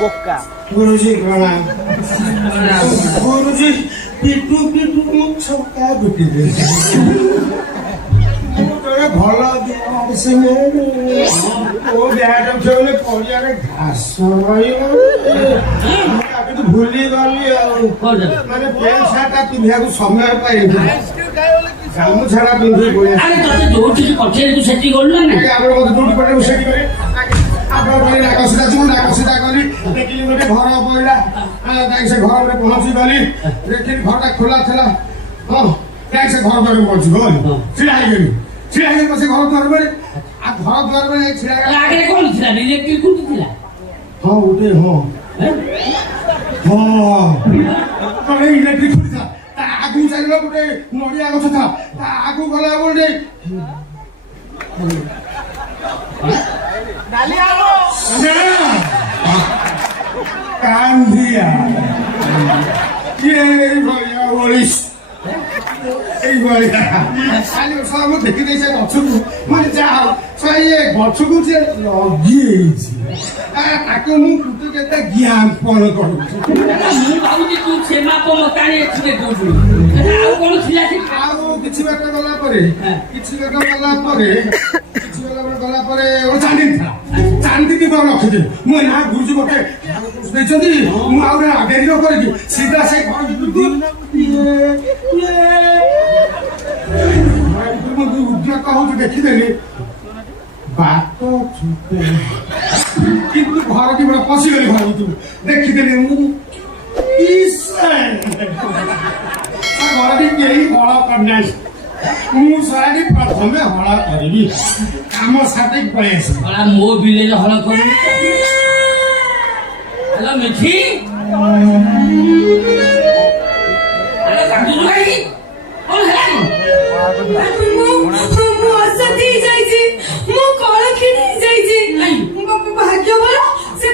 बोका गुरुजी प्रणाम। गुरुजी पिटू पिटू मुख छक्का गुटी दे तोरे भला दिया से ओ बैट खेले पड़िया रे घास रहियो आके तो भूली गली माने पेन साटा पिन्धिया को समय पाइ गामु छाड़ा पिन्धि पड़े अरे तोते जोठी पठे तू सेटी करलो ना आगे आपण मते जोठी पटे सेटी करे आपण बड़ी नाकसिदा छु नाकसिदा करी देखि गोटे घर पइला ताई से घर में पहुंची गली देखि घरटा खोला थला हां ताई से घर में पहुंची गली छिड़ा गली पछे घर द्वार में आ घर द्वार में छिड़ा आगे कोन थिला इलेक्ट्रिक कुंट थिला हां उठे हां हां अरे इलेक्ट्रिक कुंट था ता आगु चालिलो गोटे नडिया गछ था ता आगु गला गोटे डाली आलो कांधिया ये भैया बोलिस এই ভরিয়া খালি সব দেখি দেইছে গছকু মানে যা সেই গছকু যে লগিয়েছি তাকে মু কুটু কেতে জ্ঞান পণ করুছি ମୁଁ ଭାବୁଛି ତୁ ଛେମା ପମ କାଣି ଏଥିରେ ଦଉଛୁ ଆଉ କଣ ଥିଲା ସେ ଆଉ କିଛି ବାଟ ଗଲା ପରେ ଓ ଚାନ୍ଦି କି କଣ ରଖିଛି ମୁଁ ନା ଗୁରୁଜୀ ମତେ ଦେଇଛନ୍ତି ମୁଁ ଆଉ ଡେରି ନ କରିକି ସିଧା ସେ ଘର ଭିତରକୁ ଉଦ୍ରେକ ହଉଛି ଦେଖିଦେଲି ବାଟ ଛୁଟେ କିନ୍ତୁ ଘର କି ବଡ଼ ପଶିଗଲି ଘର ଭିତରୁ ଦେଖିଦେଲି ମୁଁ ଘରଟି କେହି ହଳ କରିନାହିଁ ମୁଁ ସାରି ପ୍ରଥମେ ହଳ କରିବି କାମ ସାଥି ପଳେଇ ଆସିବି ମୋ ବିଲେରେ ହଳ କରୁ ହ୍ୟାଲୋ ମିଠି ଭାଗ୍ୟ ଭଲ ସେ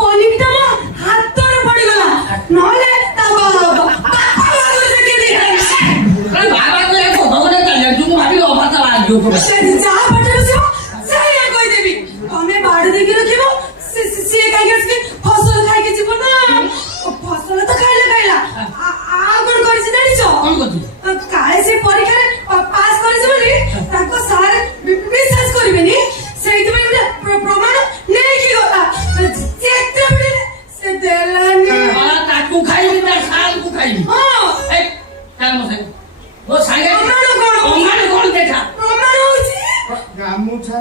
ପନିକିଟା ମୋ ହାତରେ ପଡିଗଲା ନହେଲେ ତା ଯାହା ପାଠରେ ଥିବ ସେଇଆ କହିଦେବି ତମେ ବାଡି ଦେଇକି ରଖିବ ସିଏ କାହିଁକି ଆସିକି ଫସଲ ଖାଇକି ଯିବ ନା ଫସଲ ତ ଖାଇଲା ଆଉ କଣ କରିଛି ଜାଣିଛ କାଳେ ସେ ପରୀକ୍ଷାରେ ପାସ୍ କରିଛି ବୋଲି ତାଙ୍କ ସାର୍ ବିଶ୍ୱାସ କରିବେନି ସେଇଥିପାଇଁ ଗୋଟେ ପ୍ରମାଣ ନେଇକି ଗଲା ଯେତେବେଳେ ସେ ଦେଲାନି ତାକୁ ଖାଇବି ତା ସାର୍କୁ ଖାଇବି ହଁ ମୋ ସାଙ୍ଗେ ପ୍ରମାଣ କଣ ଦେଖା ପ୍ରମାଣ ହଉଛି ଗାମୁଛା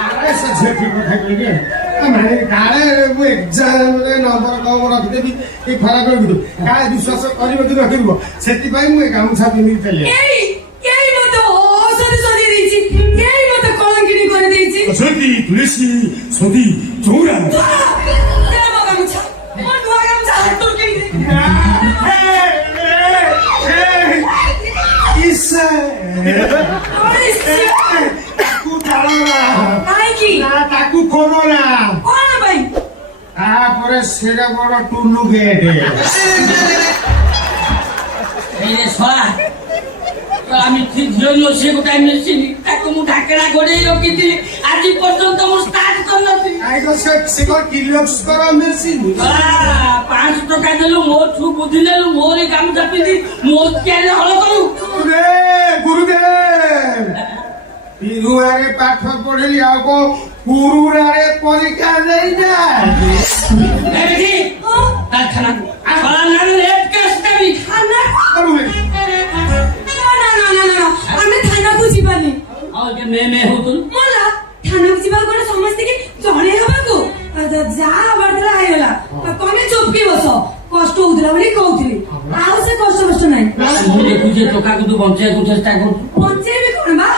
ଆରେ ସେ ଝିଅ ଠିକ କଥା କହିଲେ ମାନେ କାଳେ ମୁଁ ଏକ୍ଜାମରେ ନମ୍ବର କମ ରଖିଦେବି କି ଖରାପ ରଖିଦେବି କାଳେ ବିଶ୍ୱାସ କରିବ କି ରଖିବ ସେଥିପାଇଁ ମୁଁ ଏ ଗାମୁଛା ପିନ୍ଧିକି ଚାଲି ଏଇ ମତେ ଔଷଧ ସରି ଦେଇଛି ଏଇ ମତେ କଳଙ୍କିଣୀ କରିଦେଇଛି ସତୀ ତୁଳସୀ ସତୀ ଚଉରା ଗାମୁଛା ମୋ ନୂଆ ଗାମୁଛା ହାତରୁ କିଣି ତାକୁ ଚାଳନା କାହିଁକି ତାକୁ କୋରୋନା କଣ ପାଇଁ ତାପରେ ସେଟା ବଡ ଟୁନୁ ଗେଟ୍ আমি ঠিক জন্য সে গোটাই মেশিন তাকে মু ঢাকড়া গড়েই রখিଥିଲି আজ পর্যন্ত মু স্টার্ট করনଥିଲି আইগো সে কর কিলক্স কর মেশিন 500 টাকা দেলু মোঠু বুদ্ধি নেলু মোরে কাম চাপিদি মোত কেনে হল করু রে গুরুদেব পিরুয়ারে পাঠ পড়লি আও কো পুরুরারে পরীক্ষা দেই না দেখি তার খানা খানা না রেট কাস্টামি খানা করুবে ଆମେ ଥାନାକୁ ଯିବାନି ଆଉ ଯେ ମେ ହଉତୁ ମଲା ଥାନାକୁ ଯିବାକୁ ଗଲେ ସମସ୍ତଙ୍କୁ ଜଣେଇ ହବାକୁ ଯାହା ହବାର ଥିଲା ହେଇଗଲା ତମେ ଚୁପକି ବସ କଷ୍ଟ ହଉଥିଲା ବୋଲି କହୁଥିଲି ଆଉ ସେ କଷ୍ଟ ନାହିଁ ମୁଁ ଦେଖୁଛି ଟୋକାକୁ ତୁ ବଞ୍ଚେଇବାକୁ ଚେଷ୍ଟା କରୁଛୁ ବଞ୍ଚେଇବି କଣ ବା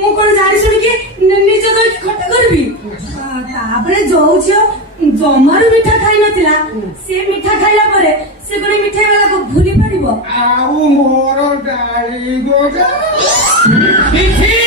ମୁଁ କଣ ଜାଣି ଶୁଣିକି ନିଜ ଦଳିକି ଖଟା କରିବି ତାପରେ ଯୋଉ ଝିଅ ଜମାରୁ ମିଠା ଖାଇ ନଥିଲା ସେ ମିଠା ଖାଇଲା ପରେ ସେ ଗୋଟେ ମିଠାଇ ବାଲାକୁ ଭୁଲି ପାରିବ ଆଉ ମୋର ଡାଳି ଗୋଟା ମିଠି